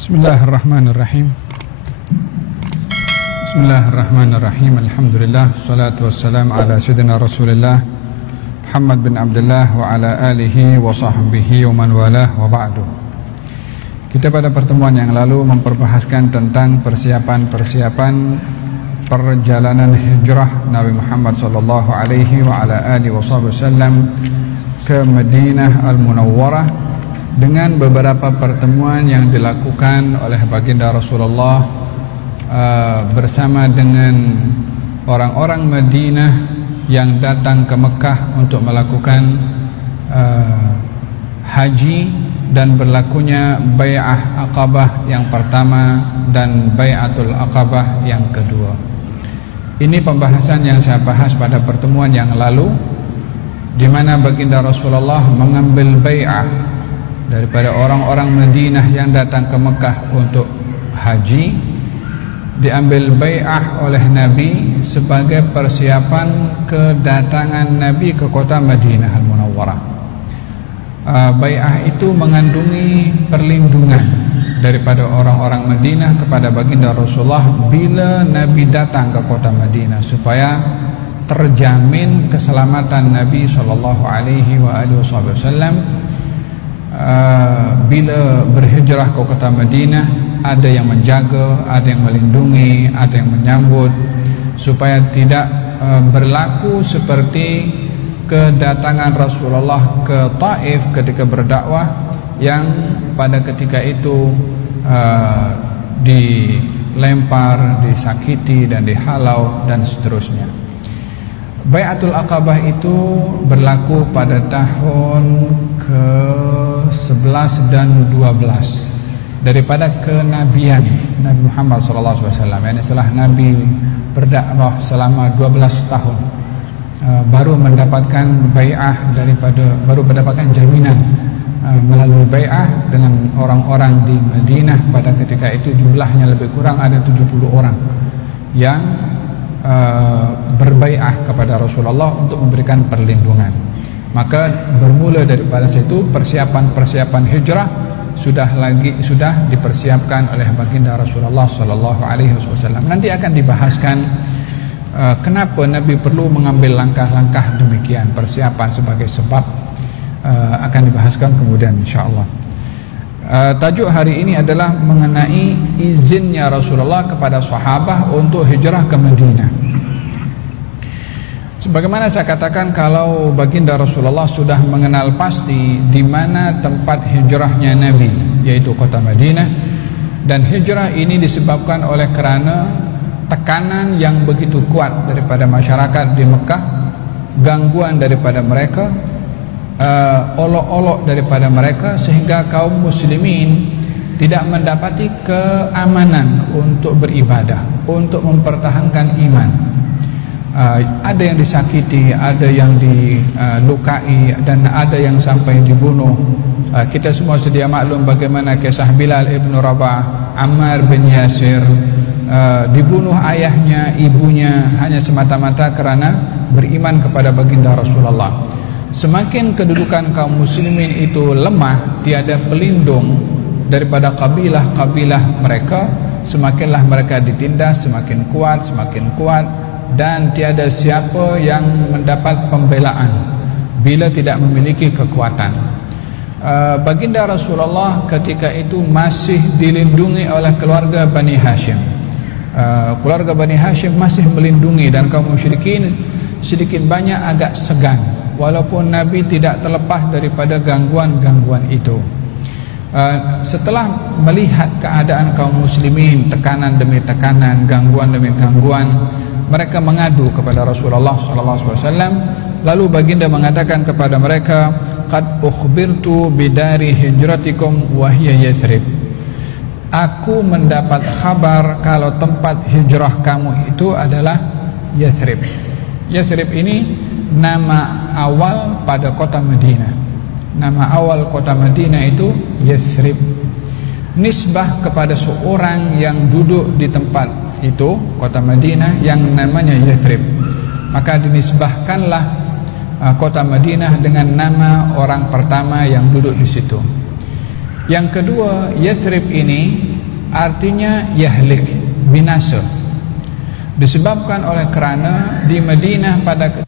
Bismillahirrahmanirrahim. Bismillahirrahmanirrahim. Alhamdulillah, salatu wassalamu ala sayyidina Rasulillah Muhammad bin Abdullah wa ala alihi wa sahbihi wa man walah wa ba'du. Kita pada pertemuan yang lalu memperbahaskan tentang persiapan-persiapan perjalanan hijrah Nabi Muhammad sallallahu alaihi wa ala alihi wasallam ke Madinah Al-Munawwarah, dengan beberapa pertemuan yang dilakukan oleh baginda Rasulullah bersama dengan orang-orang Madinah yang datang ke Mekah untuk melakukan haji, dan berlakunya Bai'ah Aqabah yang pertama dan Bai'atul Aqabah yang kedua. Ini pembahasan yang saya bahas pada pertemuan yang lalu, di mana baginda Rasulullah mengambil bai'ah daripada orang-orang Madinah yang datang ke Mekah untuk haji. Diambil bai'ah oleh Nabi sebagai persiapan kedatangan Nabi ke kota Madinah Al-Munawwarah. Bai'ah itu mengandungi perlindungan daripada orang-orang Madinah kepada baginda Rasulullah bila Nabi datang ke kota Madinah, supaya terjamin keselamatan Nabi sallallahu alaihi wasallam. Bila berhijrah ke kota Madinah, ada yang menjaga, ada yang melindungi, ada yang menyambut, supaya tidak berlaku seperti kedatangan Rasulullah ke Taif ketika berdakwah, yang pada ketika itu dilempar, disakiti dan dihalau dan seterusnya. Bai'atul Aqabah itu berlaku pada tahun ke-11 dan 12 daripada kenabian Nabi Muhammad SAW. Yani setelah Nabi berdakwah selama 12 tahun, baru mendapatkan bai'ah baru mendapatkan jaminan melalui bai'ah dengan orang-orang di Madinah. Pada ketika itu jumlahnya lebih kurang ada 70 orang yang berbai'ah kepada Rasulullah untuk memberikan perlindungan. Maka bermula daripada situ persiapan hijrah sudah dipersiapkan oleh baginda Rasulullah sallallahu alaihi wasallam. Nanti akan dibahaskan kenapa Nabi perlu mengambil langkah-langkah demikian, persiapan sebagai sebab, akan dibahaskan kemudian insyaallah. Tajuk hari ini adalah mengenai izinnya Rasulullah kepada sahabat untuk hijrah ke Madinah. Sebagaimana saya katakan, kalau baginda Rasulullah sudah mengenal pasti di mana tempat hijrahnya Nabi, yaitu kota Madinah, dan hijrah ini disebabkan oleh kerana tekanan yang begitu kuat daripada masyarakat di Mekah, gangguan daripada mereka, olok-olok daripada mereka, sehingga kaum muslimin tidak mendapati keamanan untuk beribadah, untuk mempertahankan iman. Ada yang disakiti, ada yang dilukai, dan ada yang sampai dibunuh. Kita semua sedia maklum bagaimana kisah Bilal ibn Rabah, Ammar bin Yasir, dibunuh ayahnya, ibunya, hanya semata-mata kerana beriman kepada baginda Rasulullah. Semakin kedudukan kaum muslimin itu lemah, tiada pelindung daripada kabilah-kabilah mereka, semakinlah mereka ditindas, semakin kuat, dan tiada siapa yang mendapat pembelaan bila tidak memiliki kekuatan. Baginda Rasulullah ketika itu masih dilindungi oleh keluarga Bani Hashim. Keluarga Bani Hashim masih melindungi, dan kaum musyrikin sedikit banyak agak segan, walaupun Nabi tidak terlepas daripada gangguan-gangguan itu. Setelah melihat keadaan kaum muslimin, tekanan demi tekanan, gangguan demi gangguan, mereka mengadu kepada Rasulullah SAW. Lalu baginda mengatakan kepada mereka, "Qad ukhbirtu bidari hijratikum wa hiya Yathrib." Aku mendapat kabar kalau tempat hijrah kamu itu adalah Yathrib. Yathrib ini nama awal pada kota Madinah. Nama awal kota Madinah itu Yathrib. Nisbah kepada seorang yang duduk di tempat itu, kota Madinah, yang namanya Yathrib. Maka dinisbahkanlah kota Madinah dengan nama orang pertama yang duduk di situ. Yang kedua, Yathrib ini artinya yahlik, binasa, disebabkan oleh kerana di Madinah pada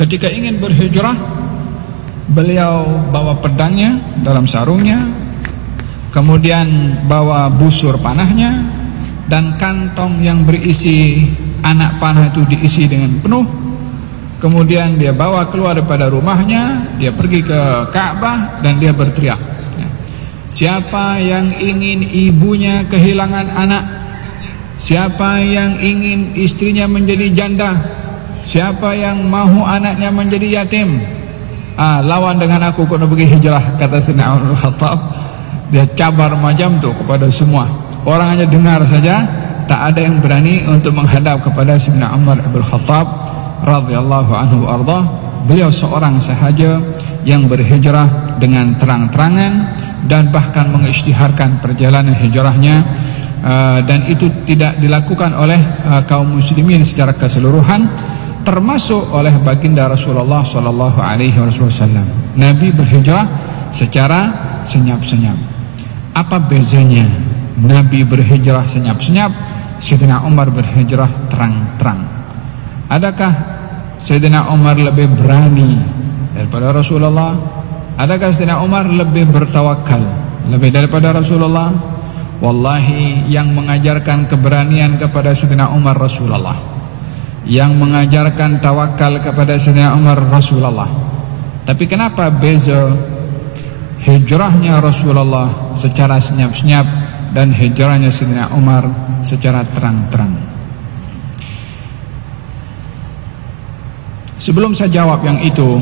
ketika ingin berhijrah, beliau bawa pedangnya dalam sarungnya, kemudian bawa busur panahnya, dan kantong yang berisi anak panah itu diisi dengan penuh. Kemudian dia bawa keluar daripada rumahnya, dia pergi ke Ka'bah dan dia berteriak, siapa yang ingin ibunya kehilangan anak, siapa yang ingin istrinya menjadi janda, siapa yang mahu anaknya menjadi yatim, lawan dengan aku kena pergi hijrah, kata Sayyidina Umar bin Khattab. Dia cabar macam tu kepada semua. Orang hanya dengar saja, tak ada yang berani untuk menghadap kepada Sayyidina Umar bin Khattab radhiyallahu anhu arda. Beliau seorang sahaja yang berhijrah dengan terang-terangan dan bahkan mengisytiharkan perjalanan hijrahnya, dan itu tidak dilakukan oleh kaum muslimin secara keseluruhan, termasuk oleh baginda Rasulullah sallallahu alaihi wasallam. Nabi berhijrah secara senyap-senyap. Apa bezanya Nabi berhijrah senyap-senyap, Sayyidina Umar berhijrah terang-terang? Adakah Sayyidina Umar lebih berani daripada Rasulullah? Adakah Sayyidina Umar lebih bertawakal lebih daripada Rasulullah? Wallahi, yang mengajarkan keberanian kepada Sayyidina Umar Rasulullah, yang mengajarkan tawakal kepada Sayyidina Umar Rasulullah. Tapi kenapa beza hijrahnya Rasulullah secara senyap-senyap dan hijrahnya Sayyidina Umar secara terang-terang. Sebelum saya jawab yang itu,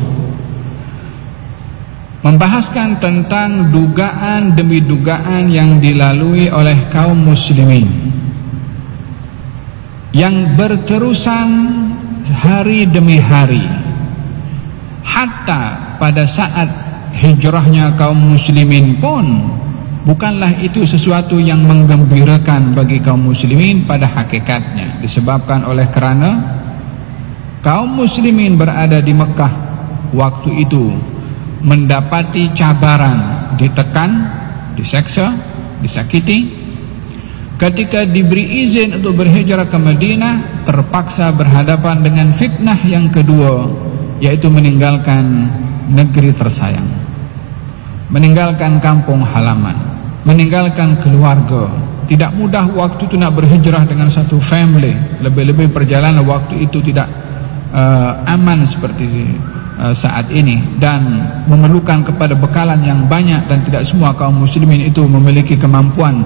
membahaskan tentang dugaan demi dugaan yang dilalui oleh kaum muslimin yang berterusan hari demi hari, hatta pada saat hijrahnya kaum muslimin pun bukanlah itu sesuatu yang menggembirakan bagi kaum muslimin pada hakikatnya, disebabkan oleh karena kaum muslimin berada di Mekah waktu itu mendapati cabaran, ditekan, diseksa, disakiti. Ketika diberi izin untuk berhijrah ke Madinah, terpaksa berhadapan dengan fitnah yang kedua, yaitu meninggalkan negeri tersayang, meninggalkan kampung halaman, meninggalkan keluarga. Tidak mudah waktu itu nak berhijrah dengan satu family, lebih-lebih perjalanan waktu itu tidak aman seperti saat ini, dan memerlukan kepada bekalan yang banyak, dan tidak semua kaum muslimin itu memiliki kemampuan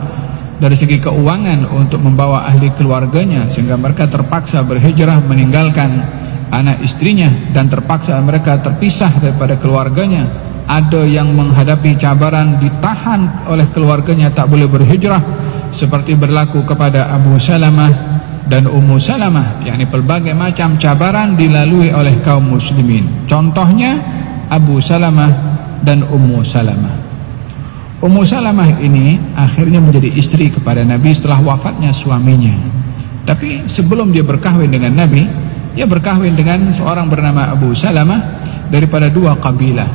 dari segi keuangan untuk membawa ahli keluarganya, sehingga mereka terpaksa berhijrah meninggalkan anak istrinya, dan terpaksa mereka terpisah daripada keluarganya. Ada yang menghadapi cabaran ditahan oleh keluarganya, tak boleh berhijrah, seperti berlaku kepada Abu Salamah dan Ummu Salamah. yakni pelbagai macam cabaran dilalui oleh kaum muslimin. Contohnya Abu Salamah dan Ummu Salamah. Ummu Salamah ini akhirnya menjadi istri kepada Nabi setelah wafatnya suaminya. Tapi sebelum dia berkahwin dengan Nabi, dia berkahwin dengan seorang bernama Abu Salamah daripada dua kabilah.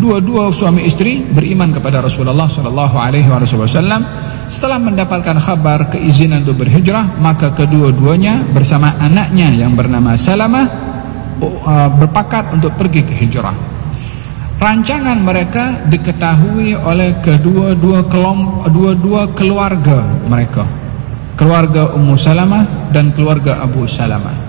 Dua-dua suami istri beriman kepada Rasulullah SAW. Setelah mendapatkan kabar keizinan untuk berhijrah, maka kedua-duanya bersama anaknya yang bernama Salamah berpakat untuk pergi ke hijrah. Rancangan mereka diketahui oleh kedua-dua keluarga mereka, keluarga Ummu Salamah dan keluarga Abu Salamah.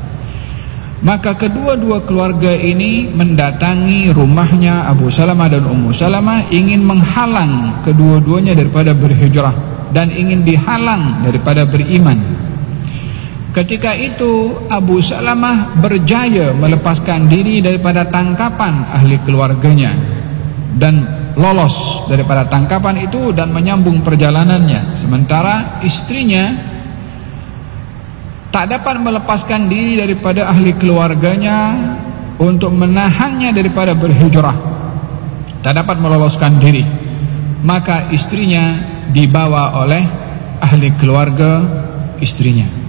Maka kedua-dua keluarga ini mendatangi rumahnya Abu Salamah dan Ummu Salamah, ingin menghalang kedua-duanya daripada berhijrah dan ingin dihalang daripada beriman. Ketika itu Abu Salamah berjaya melepaskan diri daripada tangkapan ahli keluarganya dan lolos daripada tangkapan itu dan menyambung perjalanannya. Sementara istrinya tak dapat melepaskan diri daripada ahli keluarganya untuk menahannya daripada berhijrah, tak dapat meloloskan diri. Maka istrinya dibawa oleh ahli keluarga istrinya.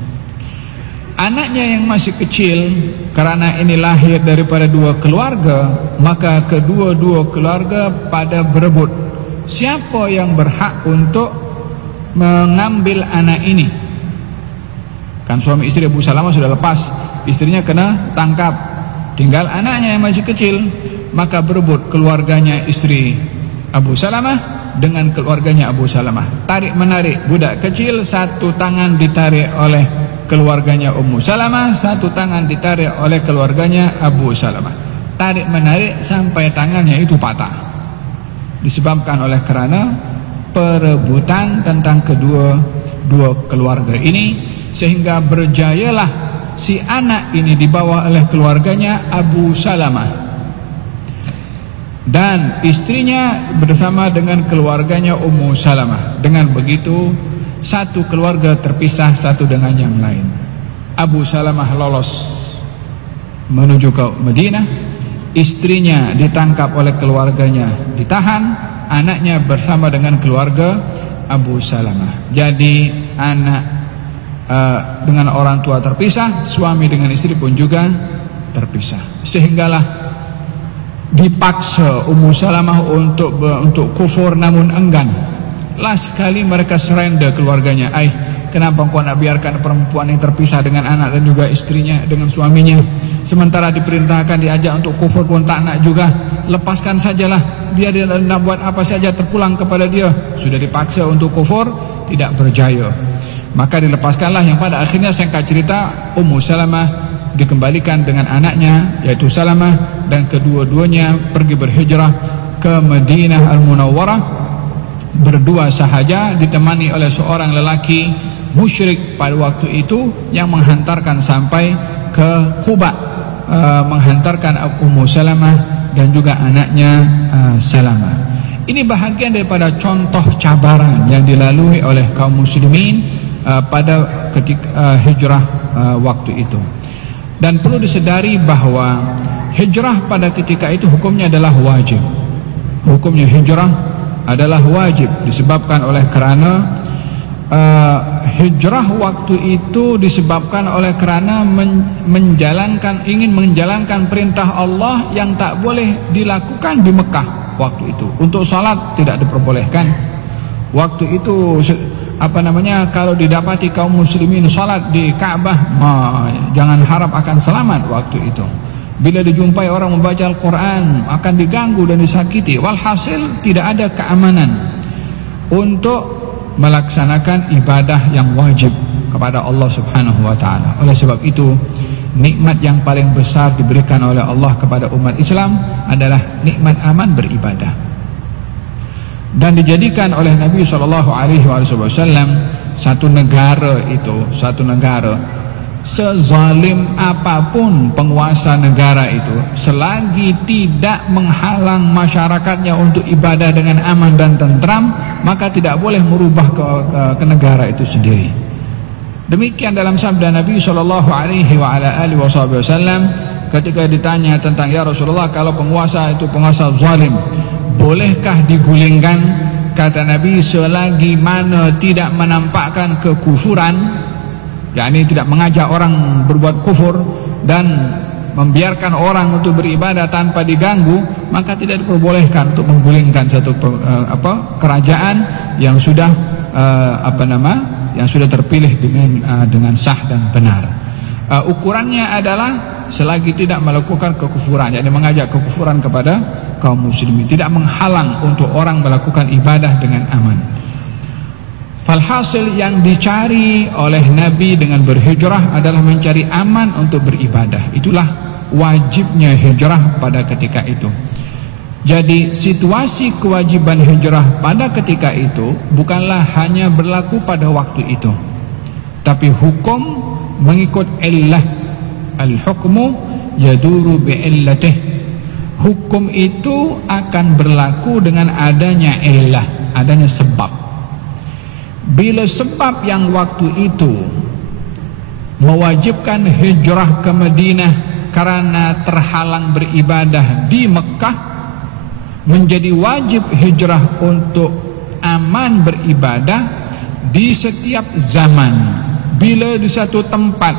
Anaknya yang masih kecil, karena ini lahir daripada dua keluarga, maka kedua-dua keluarga pada berebut siapa yang berhak untuk mengambil anak ini. Kan suami istri Abu Salamah sudah lepas, istrinya kena tangkap, tinggal anaknya yang masih kecil. Maka berebut keluarganya istri Abu Salamah dengan keluarganya Abu Salamah, tarik menarik budak kecil, satu tangan ditarik oleh keluarganya Ummu Salamah, satu tangan ditarik oleh keluarganya Abu Salamah. Tarik menarik sampai tangannya itu patah, disebabkan oleh kerana perebutan tentang dua keluarga ini. Sehingga berjayalah si anak ini dibawa oleh keluarganya Abu Salamah, dan istrinya bersama dengan keluarganya Ummu Salamah. Dengan begitu satu keluarga terpisah satu dengan yang lain. Abu Salamah lolos menuju ke Madinah, istrinya ditangkap oleh keluarganya, ditahan, anaknya bersama dengan keluarga Abu Salamah. Jadi anak dengan orang tua terpisah, suami dengan istri pun juga terpisah. Sehinggalah dipaksa Ummu Salamah untuk kufur, namun enggan. Last kali mereka surrender keluarganya. Kenapa kau nak biarkan perempuan yang terpisah dengan anak dan juga istrinya dengan suaminya, sementara diperintahkan diajak untuk kufur pun tak nak juga. Lepaskan sajalah, biar dia nak buat apa saja terpulang kepada dia. Sudah dipaksa untuk kufur, tidak berjaya. Maka dilepaskanlah, yang pada akhirnya singkat cerita Ummu Salamah dikembalikan dengan anaknya yaitu Salamah, dan kedua-duanya pergi berhijrah ke Madinah Al-Munawwarah. berdua sahaja ditemani oleh seorang lelaki musyrik pada waktu itu yang menghantarkan sampai ke Quba, menghantarkan Ummu Salamah dan juga anaknya Salamah. Ini bahagian daripada contoh cabaran yang dilalui oleh kaum muslimin pada ketika hijrah waktu itu. Dan perlu disedari bahwa hijrah pada ketika itu hukumnya adalah wajib. Hukumnya hijrah adalah wajib disebabkan oleh kerana hijrah waktu itu disebabkan oleh kerana ingin menjalankan perintah Allah yang tak boleh dilakukan di Mekah waktu itu. Untuk salat tidak diperbolehkan. Waktu itu kalau didapati kaum muslimin salat di Ka'bah, jangan harap akan selamat waktu itu. Bila dijumpai orang membaca Al-Quran akan diganggu dan disakiti. Walhasil tidak ada keamanan untuk melaksanakan ibadah yang wajib kepada Allah Subhanahu wa taala. Oleh sebab itu, nikmat yang paling besar diberikan oleh Allah kepada umat Islam adalah nikmat aman beribadah. Dan dijadikan oleh Nabi SAW satu negara sezalim apapun penguasa negara itu, selagi tidak menghalang masyarakatnya untuk ibadah dengan aman dan tentram, maka tidak boleh merubah ke negara itu sendiri. Demikian dalam sabda Nabi SAW ketika ditanya tentang, ya Rasulullah, kalau penguasa itu penguasa zalim, bolehkah digulingkan? Kata Nabi, selagi mana tidak menampakkan kekufuran, yakni tidak mengajak orang berbuat kufur dan membiarkan orang untuk beribadah tanpa diganggu, maka tidak diperbolehkan untuk menggulingkan satu kerajaan yang sudah yang sudah terpilih dengan sah dan benar. Ukurannya adalah selagi tidak melakukan kekufuran, yakni mengajak kekufuran kepada kaum muslimin, tidak menghalang untuk orang melakukan ibadah dengan aman. Falhasil yang dicari oleh Nabi dengan berhijrah adalah mencari aman untuk beribadah. Itulah wajibnya hijrah pada ketika itu. Jadi situasi kewajiban hijrah pada ketika itu bukanlah hanya berlaku pada waktu itu, tapi hukum mengikut illah. Al-hukmu yaduru bi'illatih. Hukum itu akan berlaku dengan adanya illah, adanya sebab. Bila sebab yang waktu itu mewajibkan hijrah ke Madinah karena terhalang beribadah di Mekah, menjadi wajib hijrah untuk aman beribadah di setiap zaman. Bila di satu tempat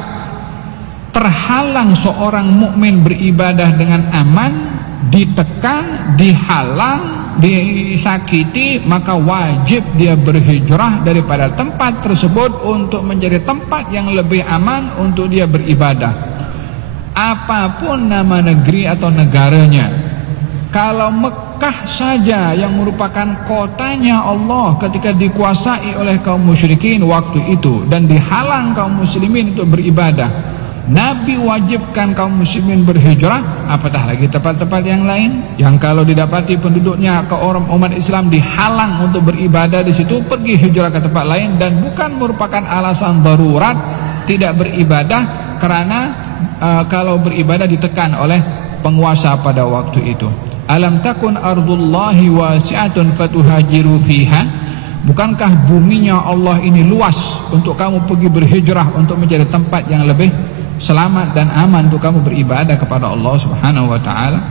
terhalang seorang mukmin beribadah dengan aman, ditekan, dihalang, disakiti, maka wajib dia berhijrah daripada tempat tersebut untuk menjadi tempat yang lebih aman untuk dia beribadah, apapun nama negeri atau negaranya. Kalau Mekah saja yang merupakan kotanya Allah ketika dikuasai oleh kaum musyrikin waktu itu dan dihalang kaum muslimin untuk beribadah, Nabi wajibkan kaum muslimin berhijrah, apatah lagi tempat-tempat yang lain yang kalau didapati penduduknya ke orang umat Islam dihalang untuk beribadah di situ, pergi hijrah ke tempat lain, dan bukan merupakan alasan darurat tidak beribadah karena kalau beribadah ditekan oleh penguasa pada waktu itu. Alam takun ardullahi wasi'atun fatuhajiru fiha. Bukankah buminya Allah ini luas untuk kamu pergi berhijrah untuk menjadi tempat yang lebih selamat dan aman untuk kamu beribadah kepada Allah Subhanahu wa taala.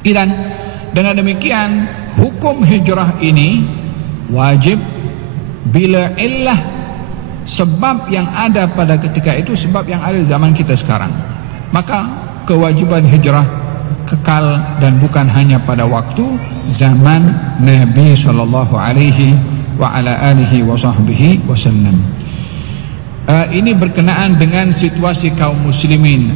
Dan dengan demikian hukum hijrah ini wajib bila illah, sebab yang ada pada ketika itu, sebab yang ada di zaman kita sekarang, maka kewajiban hijrah kekal dan bukan hanya pada waktu zaman Nabi sallallahu alaihi wa ala alihi wa sahbihi wasallam. Ini berkenaan dengan situasi kaum muslimin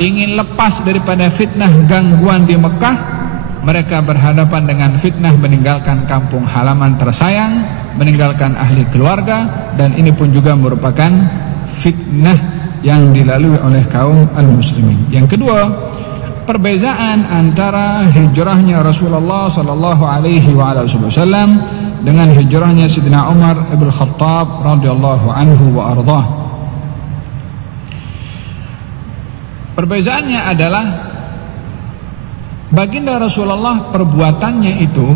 ingin lepas daripada fitnah gangguan di Mekah. Mereka berhadapan dengan fitnah meninggalkan kampung halaman tersayang, meninggalkan ahli keluarga, dan ini pun juga merupakan fitnah yang dilalui oleh kaum al-muslimin. Yang kedua, perbezaan antara hijrahnya Rasulullah sallallahu alaihi wasallam dengan hijrahnya Sayyidina Umar ibn Khattab radhiyallahu anhu wa ardhah. Perbezaannya adalah baginda Rasulullah perbuatannya itu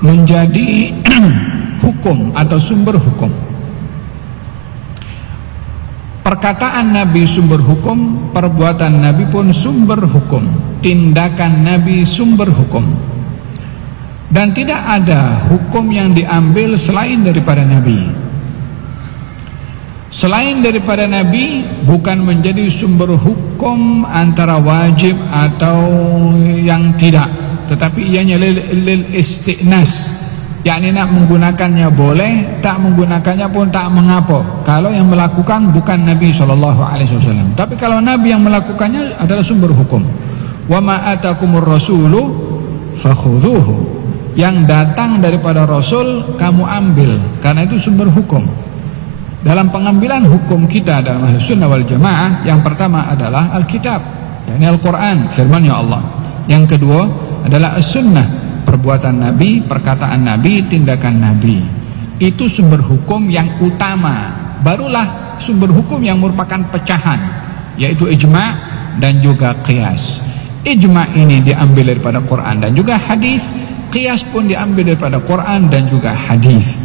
menjadi hukum atau sumber hukum. Perkataan Nabi sumber hukum, perbuatan Nabi pun sumber hukum, tindakan Nabi sumber hukum. Dan tidak ada hukum yang diambil selain daripada Nabi. Selain daripada Nabi bukan menjadi sumber hukum antara wajib atau yang tidak, tetapi ianya lil istiqnas, yakni nak menggunakannya boleh, tak menggunakannya pun tak mengapa kalau yang melakukan bukan Nabi SAW. Tapi kalau Nabi yang melakukannya adalah sumber hukum. Wa ma atakumur rasulu fakhudhuhu. Yang datang daripada Rasul kamu ambil, karena itu sumber hukum. Dalam pengambilan hukum kita dalam Ahlus Sunnah wal Jamaah, yang pertama adalah Alkitab, yakni Al-Quran, firman-Nya Allah. Yang kedua adalah As-Sunnah, perbuatan Nabi, perkataan Nabi, tindakan Nabi. Itu sumber hukum yang utama. Barulah sumber hukum yang merupakan pecahan, yaitu ijma' dan juga qiyas. Ijma' ini diambil daripada Quran dan juga hadis. Qiyas pun diambil daripada Quran dan juga hadis.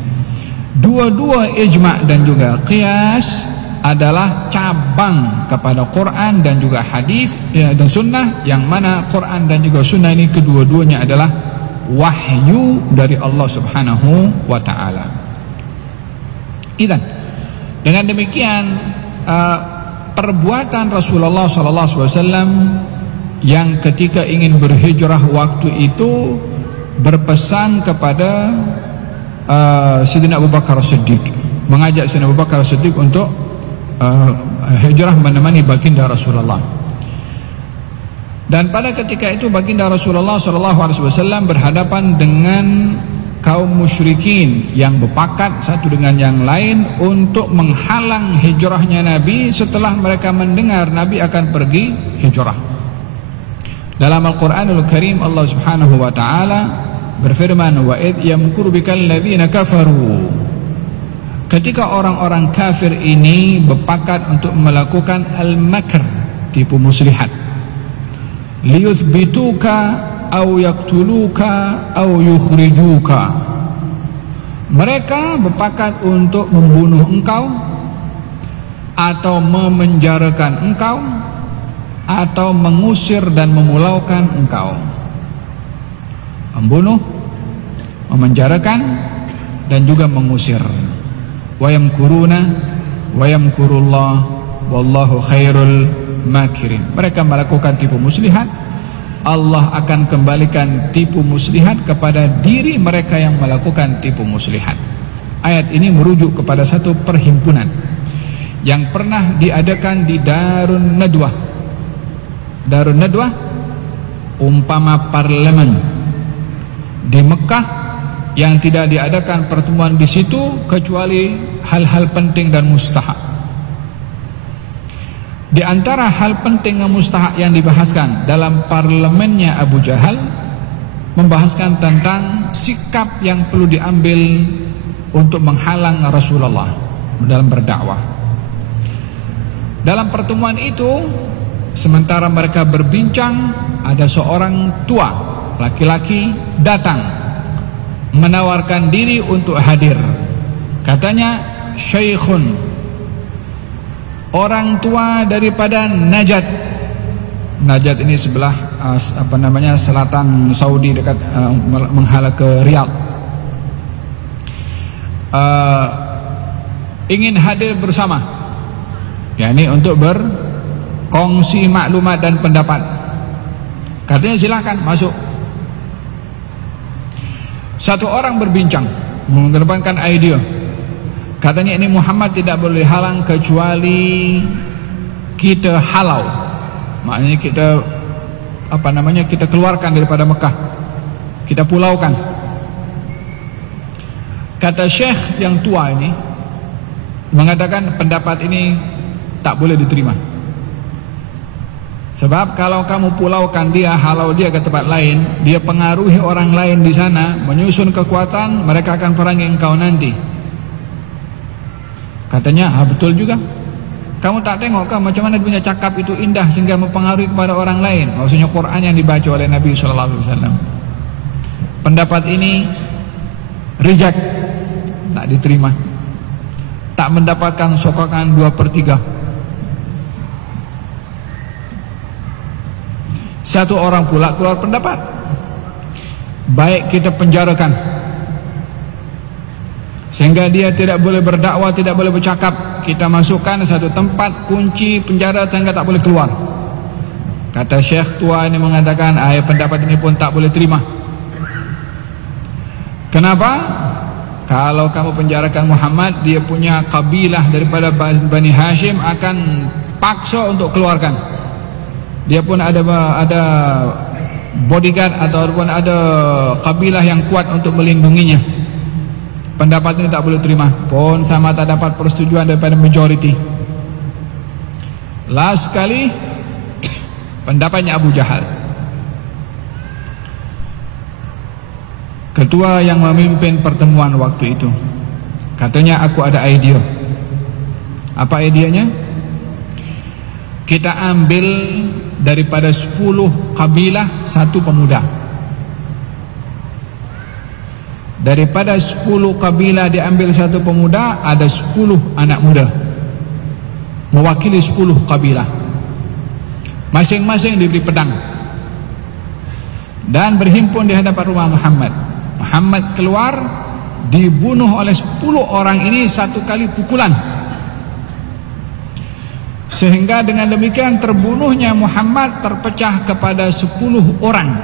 Dua-dua ijma' dan juga qiyas adalah cabang kepada Quran dan juga hadis dan sunnah, yang mana Quran dan juga sunnah ini kedua-duanya adalah wahyu dari Allah Subhanahu wa ta'ala. Idzan, dengan demikian perbuatan Rasulullah sallallahu alaihi wasallam yang ketika ingin berhijrah waktu itu berpesan kepada Sayyidina Abu Bakar As-Siddiq, mengajak Sayyidina Abu Bakar As-Siddiq untuk hijrah menemani baginda Rasulullah. Dan pada ketika itu baginda Rasulullah SAW berhadapan dengan kaum musyrikin yang berpakat satu dengan yang lain untuk menghalang hijrahnya Nabi setelah mereka mendengar Nabi akan pergi hijrah. Dalam Al-Quranul Karim Allah Subhanahu wa ta'ala berfirman, wa id yamkuru bikal ladzina kafaru. Ketika orang-orang kafir ini berpakat untuk melakukan al-makr, tipu muslihat, liyuthbituka au yaktuluka au yukhrijuka. Mereka berpakat untuk membunuh engkau atau memenjarakan engkau atau mengusir dan memulaukan engkau. Membunuh, memenjarakan dan juga mengusir. Wa yamkuruna wa yamkurullah wallahu khairul makirin. Mereka melakukan tipu muslihat, Allah akan kembalikan tipu muslihat kepada diri mereka yang melakukan tipu muslihat. Ayat ini merujuk kepada satu perhimpunan yang pernah diadakan di Darun Nadwah. Darun Nadwah umpama parlemen di Mekah yang tidak diadakan pertemuan di situ kecuali hal-hal penting dan mustahak. Di antara hal penting dan mustahak yang dibahaskan dalam parlemennya Abu Jahal, membahaskan tentang sikap yang perlu diambil untuk menghalang Rasulullah dalam berdakwah. Dalam pertemuan itu, sementara mereka berbincang, ada seorang tua laki-laki datang menawarkan diri untuk hadir. Katanya syaikhun, orang tua daripada Najd. Najd ini sebelah selatan Saudi, dekat menghala ke Riyadh. Ingin hadir bersama, yakni untuk berkongsi maklumat dan pendapat. Katanya silahkan masuk. Satu orang berbincang, mengedepankan idea. Katanya ini Muhammad tidak boleh halang kecuali kita halau. Maknanya kita keluarkan daripada Mekah, kita pulaukan. Kata syekh yang tua ini mengatakan pendapat ini tak boleh diterima. Sebab kalau kamu pulaukan dia, halau dia ke tempat lain, dia pengaruhi orang lain di sana, menyusun kekuatan, mereka akan perangi engkau nanti. Katanya, betul juga. Kamu tak tengokkah macam mana dia punya cakap itu indah sehingga mempengaruhi kepada orang lain? Maksudnya Quran yang dibaca oleh Nabi SAW. Pendapat ini reject, tak diterima, tak mendapatkan sokongan 2/3. Satu orang pula keluar pendapat, baik kita penjarakan sehingga dia tidak boleh berdakwah, tidak boleh bercakap. Kita masukkan satu tempat, kunci penjara sehingga tak boleh keluar. Kata Syekh tua ini mengatakan, pendapat ini pun tak boleh terima. Kenapa? Kalau kamu penjarakan Muhammad, dia punya kabilah daripada Bani Hashim akan paksa untuk keluarkan. Dia pun ada bodyguard ataupun ada kabilah yang kuat untuk melindunginya. Pendapat ini tak boleh terima, pun sama tak dapat persetujuan daripada majority. Last sekali, pendapatnya Abu Jahal, ketua yang memimpin pertemuan waktu itu. Katanya, aku ada idea. Apa idenya? Kita ambil daripada 10 kabilah satu pemuda. Daripada 10 kabilah diambil satu pemuda, ada 10 anak muda mewakili 10 kabilah. Masing-masing diberi pedang dan berhimpun di hadapan rumah Muhammad. Muhammad keluar, dibunuh oleh 10 orang ini satu kali pukulan. Sehingga dengan demikian terbunuhnya Muhammad terpecah kepada 10 orang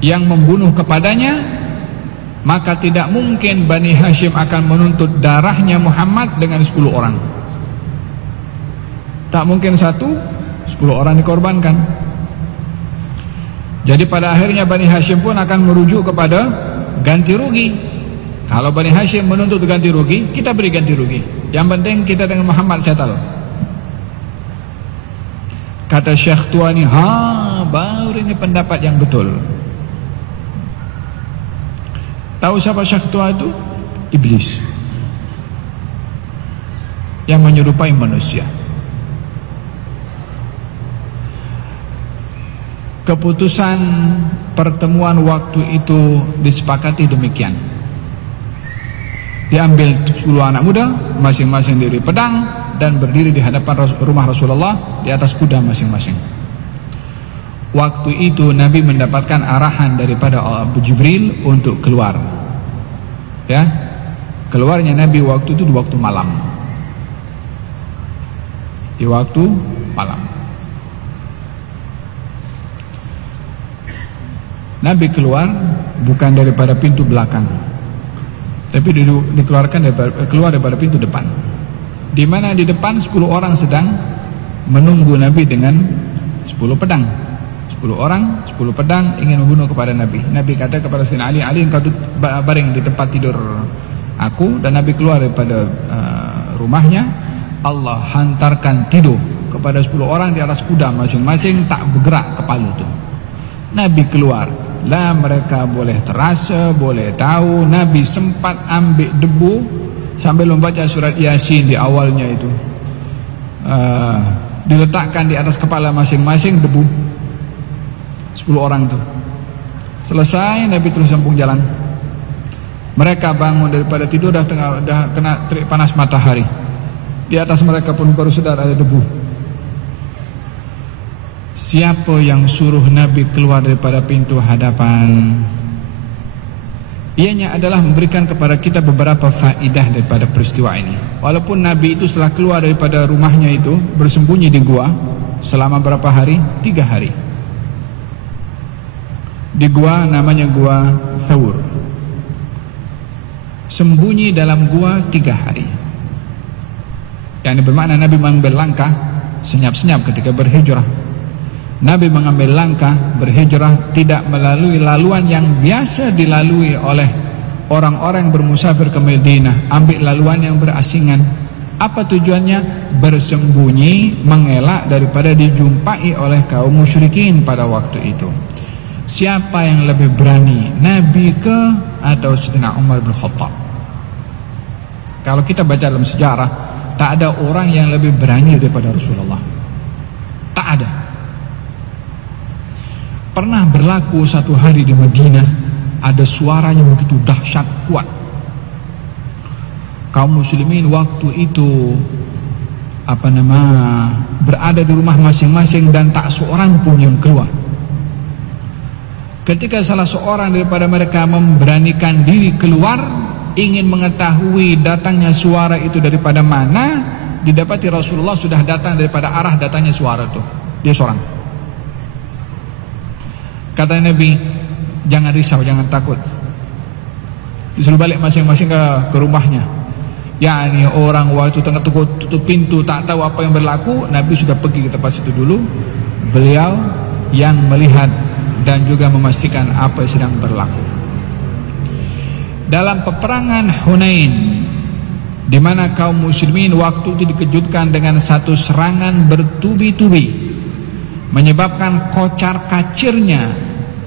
yang membunuh kepadanya. Maka tidak mungkin Bani Hashim akan menuntut darahnya Muhammad dengan 10 orang. Tak mungkin 10 orang dikorbankan. Jadi pada akhirnya Bani Hashim pun akan merujuk kepada ganti rugi. Kalau Bani Hashim menuntut ganti rugi, kita beri ganti rugi. Yang penting kita dengan Muhammad settle. Kata Syekh tua ni, baru ini pendapat yang betul. Tahu siapa Syekh tua itu? Iblis yang menyerupai manusia. Keputusan pertemuan waktu itu disepakati demikian. Diambil 10 anak muda, masing-masing diberi pedang dan berdiri di hadapan rumah Rasulullah di atas kuda masing-masing. Waktu itu Nabi mendapatkan arahan daripada Abu Jibril untuk keluar. Ya, keluarnya Nabi waktu itu di waktu malam. Di waktu malam. Nabi keluar bukan daripada pintu belakang, tapi keluar daripada pintu depan. Di mana di depan 10 orang sedang menunggu Nabi dengan 10 pedang. 10 orang, 10 pedang ingin membunuh kepada Nabi. Nabi kata kepada Sayyidina Ali, Ali engkau baring di tempat tidur aku. Dan Nabi keluar daripada rumahnya. Allah hantarkan tidur kepada 10 orang di atas kuda masing-masing, tak bergerak kepala itu. Nabi keluar, lah mereka boleh terasa, boleh tahu. Nabi sempat ambil debu sambil membaca surat Yasin di awalnya itu, diletakkan di atas kepala masing-masing debu 10 orang itu. Selesai, Nabi terus sambung jalan. Mereka bangun daripada tidur, dah kena terik panas matahari. Di atas mereka pun baru sedar ada debu. Siapa yang suruh Nabi keluar daripada pintu hadapan? Ianya adalah memberikan kepada kita beberapa faedah daripada peristiwa ini. Walaupun Nabi itu setelah keluar daripada rumahnya itu bersembunyi di gua selama berapa hari? 3 hari. Di gua namanya gua Thawr. Sembunyi dalam gua 3 hari. Yang bermakna Nabi mengambil langkah senyap-senyap ketika berhijrah. Nabi mengambil langkah berhijrah tidak melalui laluan yang biasa dilalui oleh orang-orang yang bermusafir ke Madinah. Ambil laluan yang berasingan, Apa tujuannya? Bersembunyi, mengelak daripada dijumpai oleh kaum musyrikin pada waktu itu. Siapa yang lebih berani, Nabi ke atau Sayyidina Umar bin Khattab? Kalau kita baca dalam sejarah, tak ada orang yang lebih berani daripada Rasulullah. Tak ada. Pernah berlaku satu hari di Madinah, ada suara yang begitu dahsyat kuat. Kaum muslimin waktu itu berada di rumah masing-masing dan tak seorang pun yang keluar. Ketika salah seorang daripada mereka memberanikan diri keluar, ingin mengetahui datangnya suara itu daripada mana, didapati Rasulullah sudah datang daripada arah datangnya suara itu. Dia seorang. Kata Nabi, jangan risau, jangan takut. Disuruh balik masing-masing ke rumahnya. Yani orang waktu tengah tutup pintu tak tahu apa yang berlaku, Nabi sudah pergi ke tempat situ dulu. Beliau yang melihat dan juga memastikan apa yang sedang berlaku. Dalam peperangan Hunain, di mana kaum muslimin waktu itu dikejutkan dengan satu serangan bertubi-tubi, menyebabkan kocar kacirnya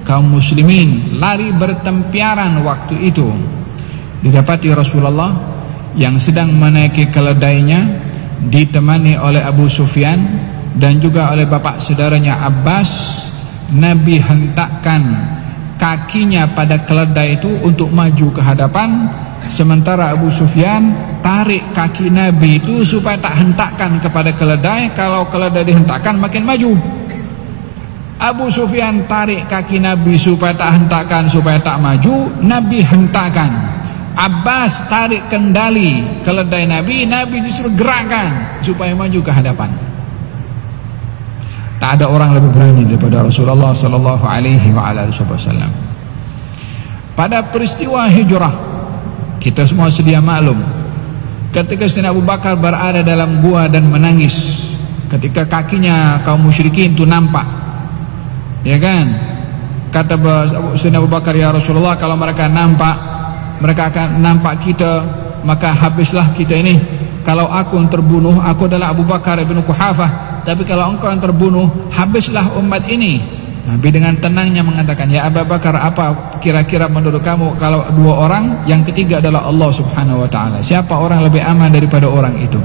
kaum muslimin lari bertempiaran waktu itu. Didapati Rasulullah yang sedang menaiki keledainya, ditemani oleh Abu Sufyan dan juga oleh bapak saudaranya Abbas. Nabi hentakkan kakinya pada keledai itu untuk maju ke hadapan, sementara Abu Sufyan tarik kaki Nabi itu supaya tak hentakkan kepada keledai. Kalau keledai dihentakkan makin maju. Abu Sufyan tarik kaki Nabi supaya tak hentakkan, supaya tak maju. Nabi hentakkan. Abbas tarik kendali keledai Nabi, Nabi disuruh gerakkan supaya maju ke hadapan. Tak ada orang lebih berani daripada Rasulullah sallallahu alaihi wasallam. Pada peristiwa hijrah, kita semua sedia maklum, ketika Sayyidina Abu Bakar berada dalam gua dan menangis ketika kakinya kaum musyrikin itu nampak, ya kan? Kata Sayyidina Abu Bakar, ya Rasulullah, kalau mereka akan nampak kita, maka habislah kita ini. Kalau aku yang terbunuh, aku adalah Abu Bakar ibn Quhafah, tapi kalau engkau yang terbunuh, habislah umat ini. Nabi dengan tenangnya mengatakan, ya Abu Bakar, apa kira-kira menurut kamu kalau dua orang, yang ketiga adalah Allah subhanahu wa ta'ala, siapa orang lebih aman daripada orang itu?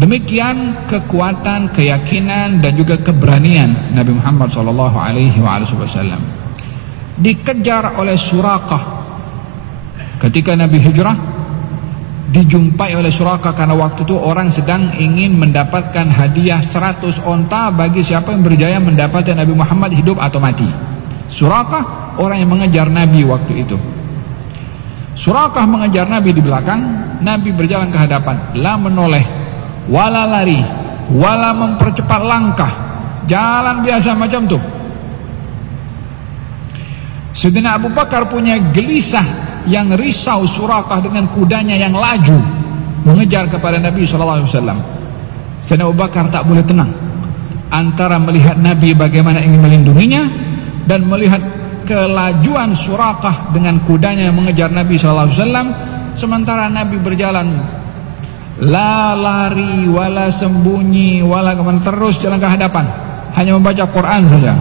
Demikian kekuatan, keyakinan dan juga keberanian Nabi Muhammad sallallahu alaihi wasallam. Dikejar oleh Suraqah ketika Nabi hijrah, dijumpai oleh Suraqah karena waktu itu orang sedang ingin mendapatkan hadiah 100 onta bagi siapa yang berjaya mendapatkan Nabi Muhammad hidup atau mati. Suraqah orang yang mengejar Nabi waktu itu. Suraqah mengejar Nabi di belakang, Nabi berjalan ke hadapan, la menoleh, wala lari, wala mempercepat langkah, jalan biasa macam tuh. Sayyidina Abu Bakar punya gelisah, yang risau Suraqah dengan kudanya yang laju mengejar kepada Nabi SAW. Sayyidina Abu Bakar tak boleh tenang antara melihat Nabi bagaimana ingin melindunginya dan melihat kelajuan Suraqah dengan kudanya yang mengejar Nabi SAW. Sementara Nabi berjalan, la lari wala sembunyi wala kemana, terus jalan ke hadapan, hanya membaca Quran saja.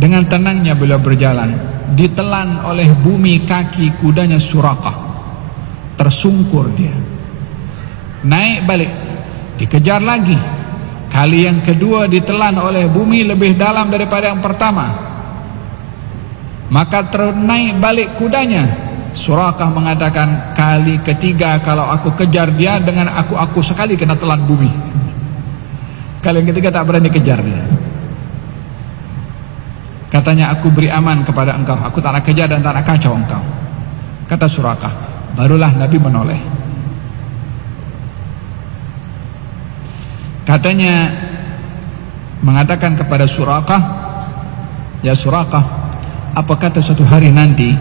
Dengan tenangnya beliau berjalan, ditelan oleh bumi kaki kudanya Suraqah, tersungkur dia, naik balik, dikejar lagi, kali yang kedua ditelan oleh bumi lebih dalam daripada yang pertama, maka ternaik balik kudanya. Suraqah mengatakan, kali ketiga kalau aku kejar dia dengan aku sekali kena telan bumi. Kali yang ketiga tak berani kejar dia. Katanya, aku beri aman kepada engkau, aku tak nak kejar dan tak nak kacau engkau. Kata Suraqah. Barulah Nabi menoleh. Katanya mengatakan kepada Suraqah, ya Suraqah, apa kata suatu hari nanti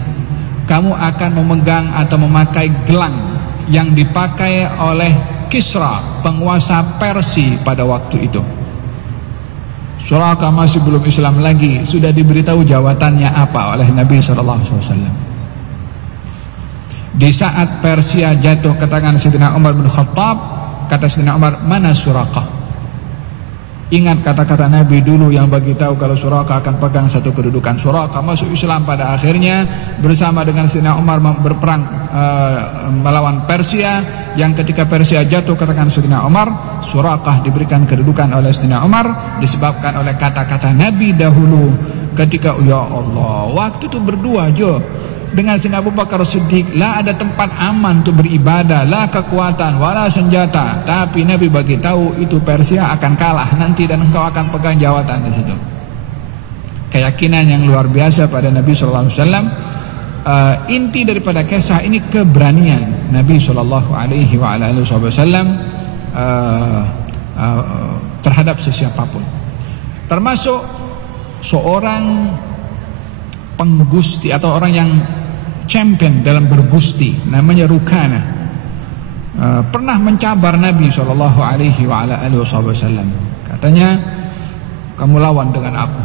kamu akan memegang atau memakai gelang yang dipakai oleh Kisra, penguasa Persia pada waktu itu. Suraqah masih belum Islam lagi, sudah diberitahu jawabannya apa oleh Nabi SAW. Di saat Persia jatuh ke tangan Sayyidina Umar bin Khattab, kata Sayyidina Umar, mana Suraqah? Ingat kata-kata Nabi dulu yang bagi tahu kalau Suraqah akan pegang satu kedudukan. Suraqah masuk Islam pada akhirnya bersama dengan Sayyidina Umar berperang melawan Persia. Yang ketika Persia jatuh ke tangan Sayyidina Umar, Suraqah diberikan kedudukan oleh Sayyidina Umar disebabkan oleh kata-kata Nabi dahulu ketika, ya Allah, waktu itu berdua jo dengan Sayyidina Abu Bakar Siddiq, la ada tempat aman untuk beribadah, la kekuatan, wala senjata. Tapi Nabi bagi tahu itu Persia akan kalah nanti dan engkau akan pegang jawatan di situ. Keyakinan yang luar biasa pada Nabi sallallahu alaihi wasallam. Inti daripada kisah ini keberanian Nabi sallallahu alaihi wasallam terhadap sesiapapun. Termasuk seorang penggusti atau orang yang champion dalam bergusti, namanya Rukana, pernah mencabar Nabi SAW. Katanya, kamu lawan dengan aku.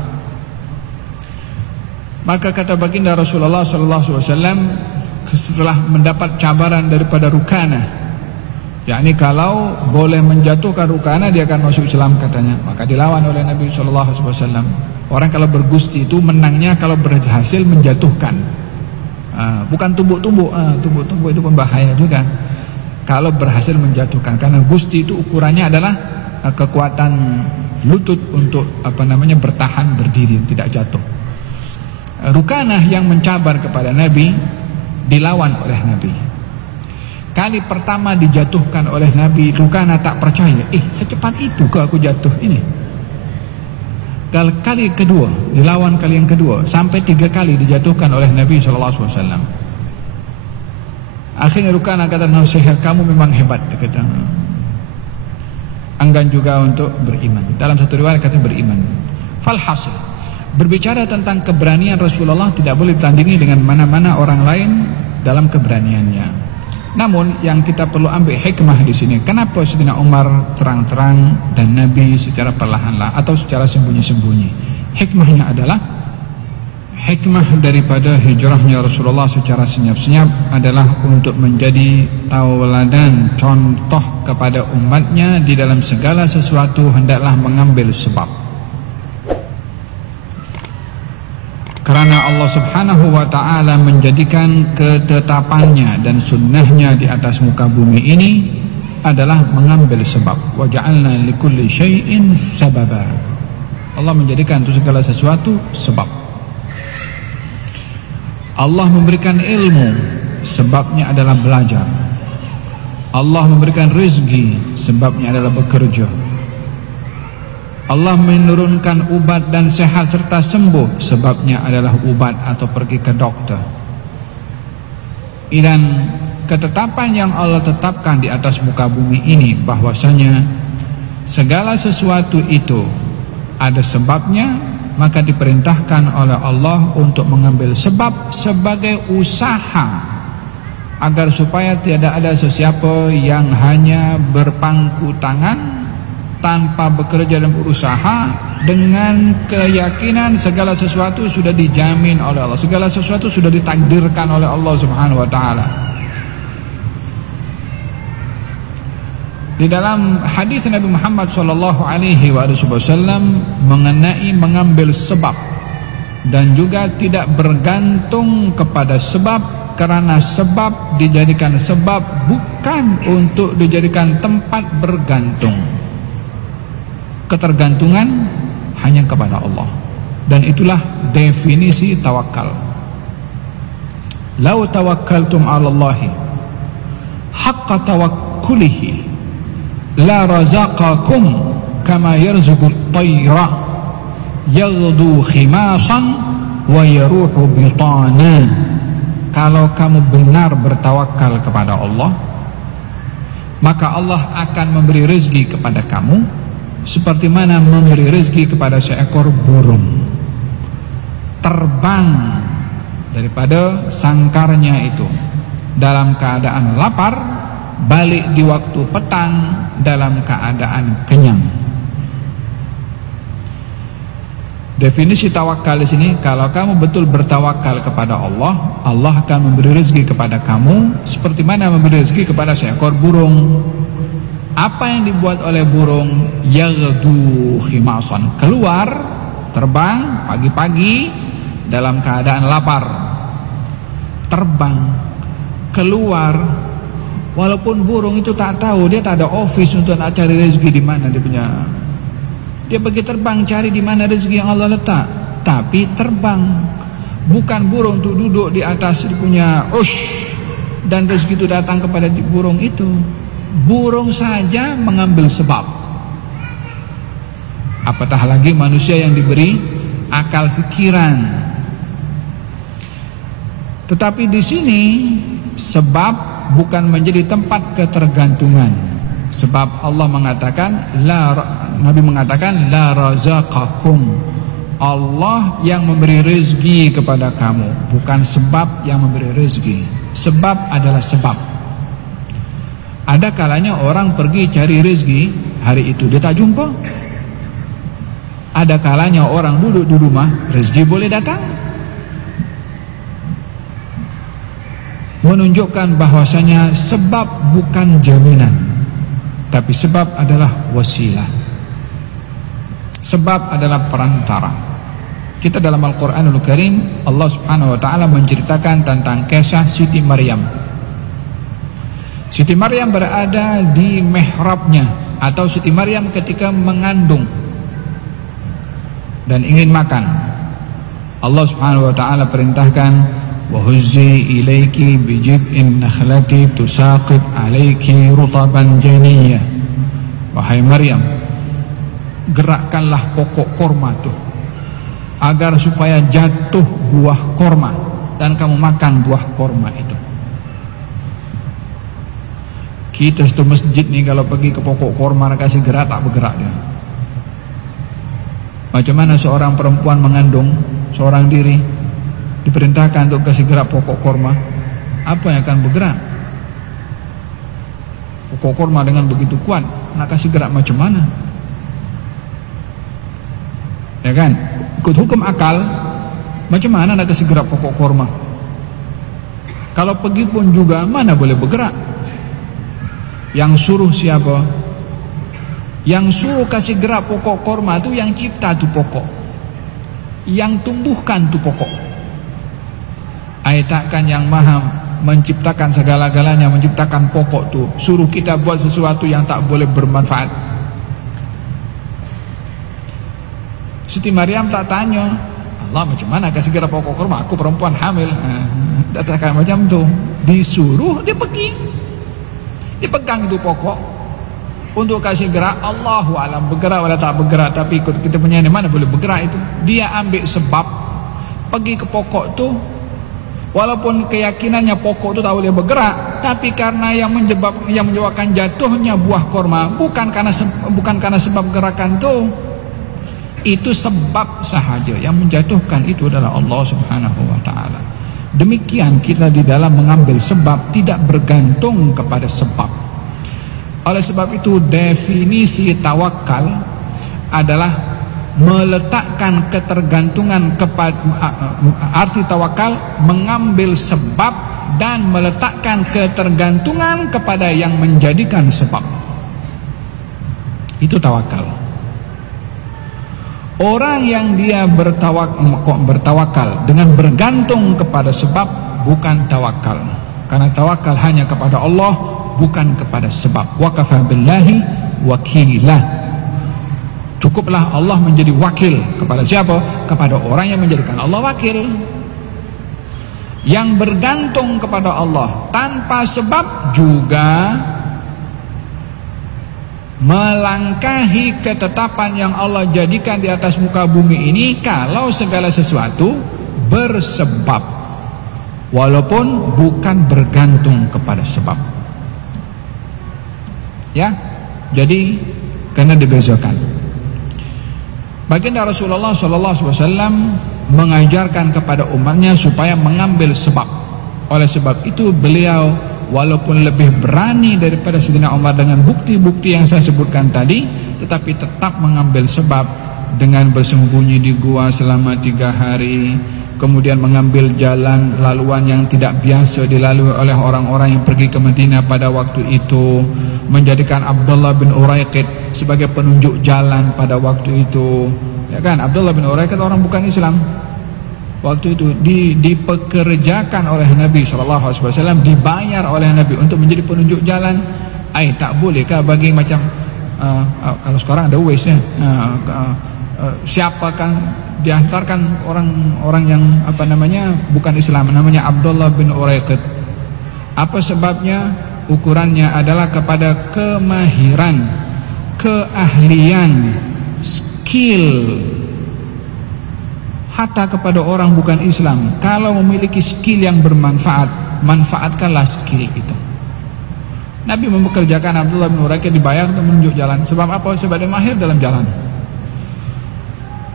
Maka kata baginda Rasulullah SAW setelah mendapat cabaran daripada Rukana, yakni kalau boleh menjatuhkan Rukana dia akan masuk Islam katanya. Maka dilawan oleh Nabi SAW. Orang kalau bergusti itu menangnya kalau berhasil menjatuhkan, bukan tumbuk-tumbuk. Tumbuk-tumbuk itu pembahaya juga. Kalau berhasil menjatuhkan, karena gusti itu ukurannya adalah kekuatan lutut untuk bertahan berdiri tidak jatuh. Rukanah yang mencabar kepada Nabi dilawan oleh Nabi. Kali pertama dijatuhkan oleh Nabi, Rukanah tak percaya. Secepat itu ke aku jatuh ini? Kali kedua, dilawan kali yang kedua, sampai 3 kali dijatuhkan oleh Nabi SAW. Akhirnya Rukanah kata, nasihat kamu memang hebat. Dia kata, enggan juga untuk beriman. Dalam satu riwayat kata beriman. Falhasil, berbicara tentang keberanian Rasulullah tidak boleh ditandingi dengan mana-mana orang lain dalam keberaniannya. Namun yang kita perlu ambil hikmah di sini, kenapa Sayyidina Umar terang-terang dan Nabi secara perlahan-lahan atau secara sembunyi-sembunyi? Hikmahnya adalah, hikmah daripada hijrahnya Rasulullah secara senyap-senyap adalah untuk menjadi tauladan, contoh kepada umatnya di dalam segala sesuatu hendaklah mengambil sebab. Karena Allah Subhanahu wa ta'ala menjadikan ketetapannya dan sunnahnya di atas muka bumi ini adalah mengambil sebab. Wa ja'alna likulli syai'in sababa. Allah menjadikan untuk segala sesuatu sebab. Allah memberikan ilmu, sebabnya adalah belajar. Allah memberikan rezeki, sebabnya adalah bekerja. Allah menurunkan ubat dan sehat serta sembuh, sebabnya adalah ubat atau pergi ke dokter. Dan ketetapan yang Allah tetapkan di atas muka bumi ini, bahwasanya segala sesuatu itu ada sebabnya, maka diperintahkan oleh Allah untuk mengambil sebab sebagai usaha, agar supaya tidak ada sesiapa yang hanya berpangku tangan tanpa bekerja dan berusaha dengan keyakinan segala sesuatu sudah dijamin oleh Allah, segala sesuatu sudah ditakdirkan oleh Allah Subhanahu wa ta'ala. Di dalam hadis Nabi Muhammad sallallahu alaihi wasallam mengenai mengambil sebab dan juga tidak bergantung kepada sebab, karena sebab dijadikan sebab bukan untuk dijadikan tempat bergantung. Ketergantungan hanya kepada Allah, dan itulah definisi tawakal. Lau tawakkaltum 'ala Allahi haqqa tawakkulihi la razaqakum kama yarzuqut tayra yaghdu khimasan wa yaruhu bitana. Kalau kamu benar bertawakal kepada Allah, maka Allah akan memberi rezeki kepada kamu seperti mana memberi rezeki kepada seekor burung, terbang daripada sangkarnya itu dalam keadaan lapar, balik di waktu petang dalam keadaan kenyang. Definisi tawakal di sini, kalau kamu betul bertawakal kepada Allah, Allah akan memberi rezeki kepada kamu seperti mana memberi rezeki kepada seekor burung. Apa yang dibuat oleh burung? Yaghdu khimasan, keluar terbang pagi-pagi dalam keadaan lapar. Terbang keluar, walaupun burung itu tak tahu, dia tak ada office untuk nak cari rezeki di mana dia punya. Dia pergi terbang cari di mana rezeki yang Allah letak, tapi terbang. Bukan burung tu duduk di atas dia punya ush dan rezeki itu datang kepada burung itu. Burung saja mengambil sebab. Apatah lagi manusia yang diberi akal fikiran. Tetapi di sini sebab bukan menjadi tempat ketergantungan. Sebab Allah mengatakan, Nabi mengatakan, la razaqakum, Allah yang memberi rezeki kepada kamu, bukan sebab yang memberi rezeki. Sebab adalah sebab. Ada kalanya orang pergi cari rezeki, hari itu dia tak jumpa. Ada kalanya orang duduk di rumah, rezeki boleh datang. Menunjukkan bahwasanya sebab bukan jaminan, tapi sebab adalah wasilah. Sebab adalah perantara. Kita dalam Al-Quranul Karim, Allah Subhanahu wa ta'ala menceritakan tentang kisah Siti Maryam. Siti Maryam berada di mihrabnya, atau Siti Maryam ketika mengandung dan ingin makan. Allah Subhanahu wa ta'ala perintahkan, wa huzzi ilayki bijid'in nakhlati tusaqit alayki rutaban janiyah. Wahai Maryam, gerakkanlah pokok korma tuh agar supaya jatuh buah korma dan kamu makan buah korma itu. Kita satu masjid nih kalau pergi ke pokok korma kasih gerak, tak bergerak dia. Macam mana seorang perempuan mengandung seorang diri diperintahkan untuk kasih gerak pokok korma, apa yang akan bergerak? Pokok korma dengan begitu kuat, nak kasih gerak macam mana? Ya kan? Ikut hukum akal, macam mana nak kasih gerak pokok korma? Kalau pergi pun juga mana boleh bergerak? Yang suruh siapa? Yang suruh kasih gerak pokok korma itu yang cipta tu pokok, yang tumbuhkan tu pokok. Takkan yang maha menciptakan segala-galanya, menciptakan pokok tu, suruh kita buat sesuatu yang tak boleh bermanfaat. Siti Maryam tak tanya, Allah macam mana kasih gerak pokok kurma, aku perempuan hamil. Tak kayak macam tu. Disuruh dia pergi, dipegang itu pokok untuk kasih gerak. Allahu alam bergerak atau tak bergerak, tapi ikut kita punya ni mana boleh bergerak itu. Dia ambil sebab, pergi ke pokok tu. Walaupun keyakinannya pokok itu tak boleh bergerak, tapi karena yang menyebabkan jatuhnya buah korma bukan karena sebab gerakan itu sebab sahaja. Yang menjatuhkan itu adalah Allah Subhanahu wa ta'ala. Demikian kita di dalam mengambil sebab, tidak bergantung kepada sebab. Oleh sebab itu definisi tawakal adalah meletakkan ketergantungan kepada, arti tawakal mengambil sebab dan meletakkan ketergantungan kepada yang menjadikan sebab. Itu tawakal. Orang yang dia bertawakal dengan bergantung kepada sebab bukan tawakal. Karena tawakal hanya kepada Allah, bukan kepada sebab. Wa kafa billahi wakilah. Cukuplah Allah menjadi wakil kepada siapa? Kepada orang yang menjadikan Allah wakil. Yang bergantung kepada Allah tanpa sebab juga melangkahi ketetapan yang Allah jadikan di atas muka bumi ini kalau segala sesuatu bersebab, walaupun bukan bergantung kepada sebab. Ya, jadi kena dibezakan. Baginda Rasulullah SAW mengajarkan kepada umatnya supaya mengambil sebab. Oleh sebab itu beliau walaupun lebih berani daripada Sayyidina Umar dengan bukti-bukti yang saya sebutkan tadi, tetapi tetap mengambil sebab dengan bersembunyi di gua selama 3 hari, kemudian mengambil jalan laluan yang tidak biasa dilalui oleh orang-orang yang pergi ke Madinah pada waktu itu, menjadikan Abdullah bin Uraiqid sebagai penunjuk jalan pada waktu itu. Ya kan, Abdullah bin Uraiqid orang bukan Islam. Waktu itu dipekerjakan oleh Nabi SAW, dibayar oleh Nabi untuk menjadi penunjuk jalan. Tak bolehkah bagi macam kalau sekarang ada Waze ya, siapakah diantarkan orang yang bukan Islam, namanya Abdullah bin Uraiqid. Apa sebabnya? Ukurannya adalah kepada kemahiran, keahlian, skill. Hatta kepada orang bukan Islam, kalau memiliki skill yang bermanfaat, manfaatkanlah skill itu. Nabi mempekerjakan Abdullah bin Uraiqid, dibayar untuk menunjuk jalan. Sebab apa? Sebab dia mahir dalam jalan,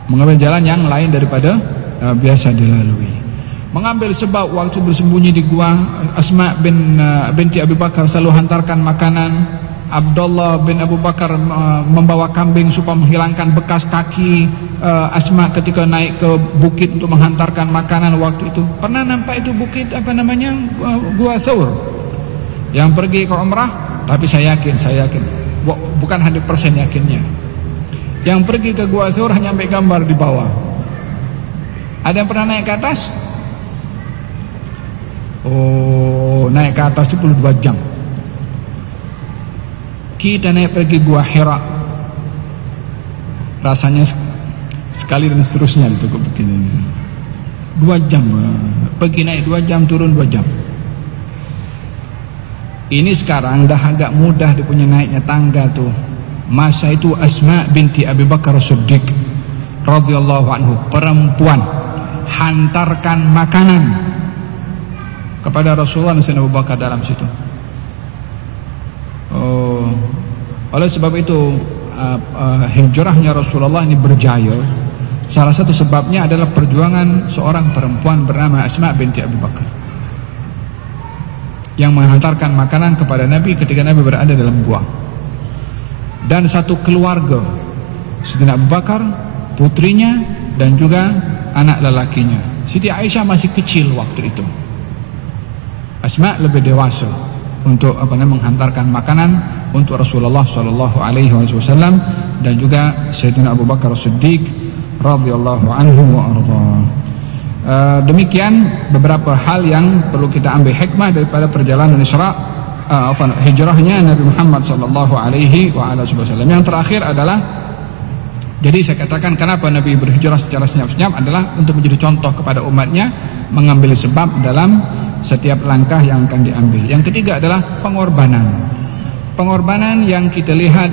mengambil jalan yang lain daripada biasa dilalui. Mengambil sebab waktu bersembunyi di gua, Asma binti Abu Bakar selalu hantarkan makanan. Abdullah bin Abu Bakar membawa kambing supaya menghilangkan bekas kaki Asma ketika naik ke bukit untuk menghantarkan makanan waktu itu. Pernah nampak itu bukit Gua Thawr yang pergi ke umrah, tapi saya yakin bukan 100% yakinnya, yang pergi ke Gua Thawr hanya ambil gambar di bawah. Ada yang pernah naik ke atas? Naik ke atas 22 jam. Kita naik pergi Gua Hira, rasanya sekali dan seterusnya itu begini. 2 jam pergi naik, 2 jam turun 2 jam. Ini sekarang dah agak mudah dia punya naiknya tangga tuh. Masa itu Asma binti Abi Bakar Siddiq radhiyallahu anhu, perempuan, hantarkan makanan kepada Rasulullah dan Sayyidina Abu Bakar dalam situ. Oleh sebab itu hijrahnya Rasulullah ini berjaya. Salah satu sebabnya adalah perjuangan seorang perempuan bernama Asma binti Abi Bakar yang menghantarkan makanan kepada Nabi ketika Nabi berada dalam gua. Dan satu keluarga, Sayyidina Abu Bakar, putrinya dan juga anak lelakinya. Siti Aisyah masih kecil waktu itu. Asma lebih dewasa untuk menghantarkan makanan untuk Rasulullah SAW dan juga Sayyidina Abu Bakar Siddiq radhiyallahu anhu wa ardha. Demikian beberapa hal yang perlu kita ambil hikmah daripada perjalanan hijrahnya Nabi Muhammad SAW. Yang terakhir adalah, jadi saya katakan kenapa Nabi berhijrah secara senyap-senyap adalah untuk menjadi contoh kepada umatnya, mengambil sebab dalam setiap langkah yang akan diambil. Yang ketiga adalah pengorbanan. Pengorbanan yang kita lihat,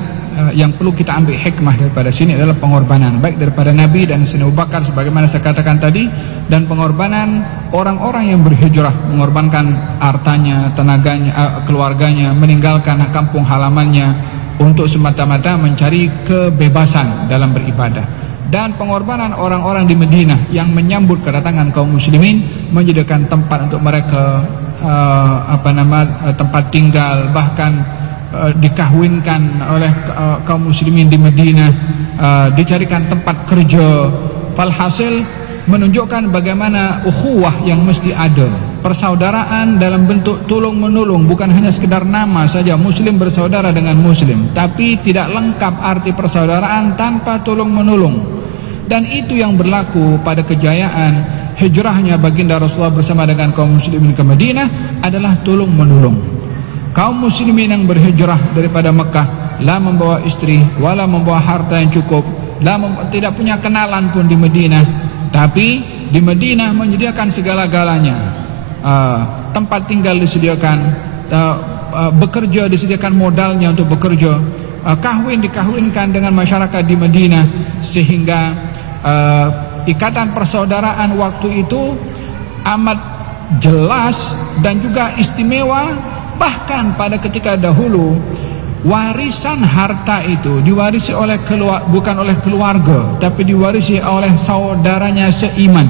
yang perlu kita ambil hikmah daripada sini adalah pengorbanan baik daripada Nabi dan Sayyidina Abu Bakar sebagaimana saya katakan tadi, dan pengorbanan orang-orang yang berhijrah, mengorbankan hartanya, tenaganya, keluarganya, meninggalkan kampung halamannya untuk semata-mata mencari kebebasan dalam beribadah. Dan pengorbanan orang-orang di Madinah yang menyambut kedatangan kaum muslimin, menjadikan tempat untuk mereka tempat tinggal, bahkan dikahwinkan oleh kaum muslimin di Madinah, dicarikan tempat kerja. Falhasil menunjukkan bagaimana ukhuwah yang mesti ada, persaudaraan dalam bentuk tolong menolong, bukan hanya sekedar nama saja muslim bersaudara dengan muslim, tapi tidak lengkap arti persaudaraan tanpa tolong menolong. Dan itu yang berlaku pada kejayaan hijrahnya baginda Rasulullah bersama dengan kaum muslimin ke Madinah adalah tolong menolong. Kaum muslimin yang berhijrah daripada Mekah la membawa istri, wala membawa harta yang cukup, tidak punya kenalan pun di Madinah, tapi di Madinah menyediakan segala-galanya. Tempat tinggal disediakan, bekerja disediakan modalnya untuk bekerja, dikahwinkan dengan masyarakat di Madinah, sehingga ikatan persaudaraan waktu itu amat jelas dan juga istimewa. Bahkan pada ketika dahulu warisan harta itu diwarisi oleh bukan oleh keluarga, tapi diwarisi oleh saudaranya seiman.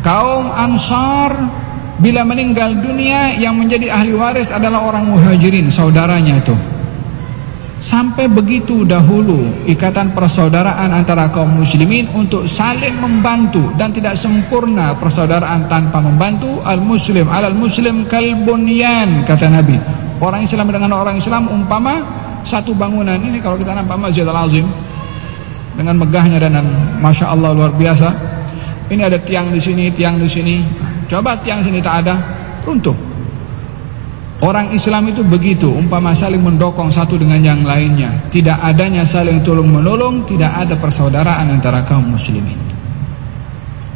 Kaum Ansar bila meninggal dunia, yang menjadi ahli waris adalah orang Muhajirin, saudaranya itu. Sampai begitu dahulu ikatan persaudaraan antara kaum muslimin untuk saling membantu, dan tidak sempurna persaudaraan tanpa membantu. Al-muslim alal muslim kal bunyan, kata Nabi. Orang Islam dengan orang Islam umpama satu bangunan. Ini kalau kita nampak Masjid Al-Azim dengan megahnya dan masya Allah luar biasa. Ini ada tiang di sini, tiang di sini. Coba tiang sini tak ada, runtuh. Orang Islam itu begitu, umpama saling mendukung satu dengan yang lainnya. Tidak adanya saling tolong menolong, tidak ada persaudaraan antara kaum muslimin.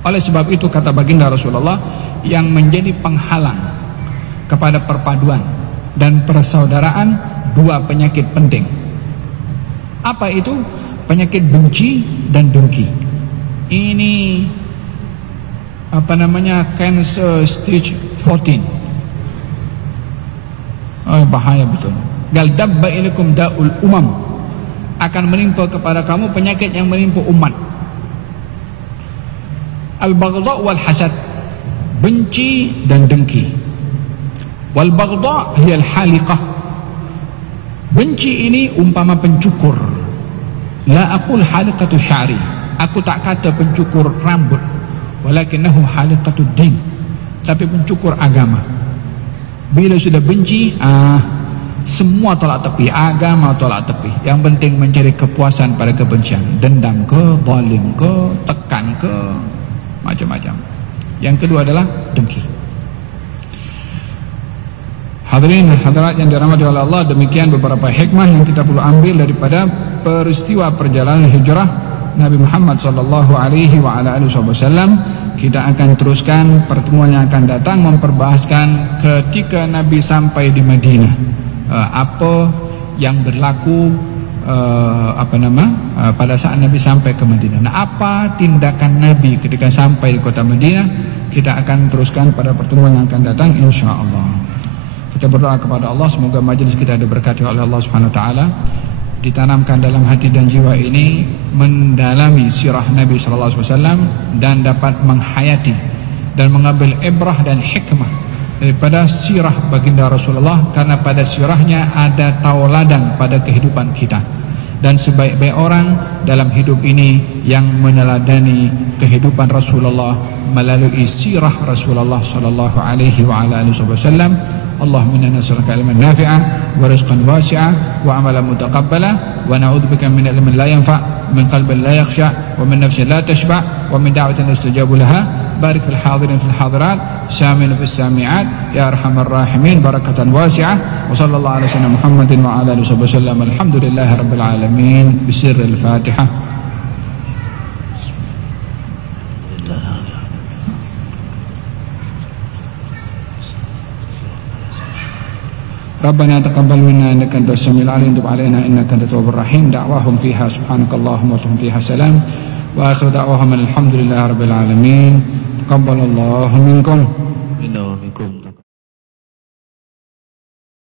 Oleh sebab itu kata baginda Rasulullah, yang menjadi penghalang kepada perpaduan dan persaudaraan dua penyakit penting. Apa itu? Penyakit benci dan dengki. Ini apa namanya, cancer stage 14. Bahaya betul. Gal dabba ilaikum da'ul umam, akan menimpa kepada kamu penyakit yang menimpa umat. Al-baghdha wal hasad, benci dan dengki. Wal baghdha hiya al-haliqah, benci ini umpama pencukur. La aqul haliqatu sya'ri, aku tak kata pencukur rambut, walakinahu haliqatu din, tapi pencukur agama. Bila sudah benci, semua tolak tepi, agama tolak tepi. Yang penting mencari kepuasan pada kebencian, dendam ke, zalim ke, tekan ke, macam-macam. Yang kedua adalah dengki. Hadirin hadirat yang dirahmati oleh Allah, demikian beberapa hikmah yang kita perlu ambil daripada peristiwa perjalanan hijrah Nabi Muhammad sallallahu alaihi wa ala alihi wasallam. Kita akan teruskan pertemuan yang akan datang memperbahaskan ketika Nabi sampai di Madinah, apa yang berlaku pada saat Nabi sampai ke Madinah. Nah, apa tindakan Nabi ketika sampai di kota Madinah, kita akan teruskan pada pertemuan yang akan datang insyaallah. Kita berdoa kepada Allah semoga majelis kita diberkati oleh Allah Subhanahu wa taala, ditanamkan dalam hati dan jiwa ini mendalami sirah Nabi sallallahu alaihi wasallam dan dapat menghayati dan mengambil ibrah dan hikmah daripada sirah baginda Rasulullah, karena pada sirahnya ada tauladan pada kehidupan kita. Dan sebaik-baik orang dalam hidup ini yang meneladani kehidupan Rasulullah melalui sirah Rasulullah sallallahu alaihi wa ala alihi wasallam. Allahumma inna nas'aluka ilman nafi'an wa rizqan wasi'an wa amalan mutaqabbala wa na'udzubika min ilmin la yanfa' min qalbin la yakhsha wa min nafsin la tashba' wa min da'watin la yustajabu laha. Barik fil hadirin fil hadirat, samin fis sami'at, ya arhamar rahimin, barakatan wasi'ah. Wa sallallahu ala sayyidina Muhammadin wa ala alihi wasallam. Alhamdulillahi rabbil alamin. Bisirril Fatihah. ربنا تقبل منا إنك أنت السميع العليم تب علينا إنك أنت التواب الرحيم دعواهم فيها سبحانك اللهم وتهم فيها سلام وآخر دعواهم الحمد لله رب العالمين تقبل الله منكم إنه منكم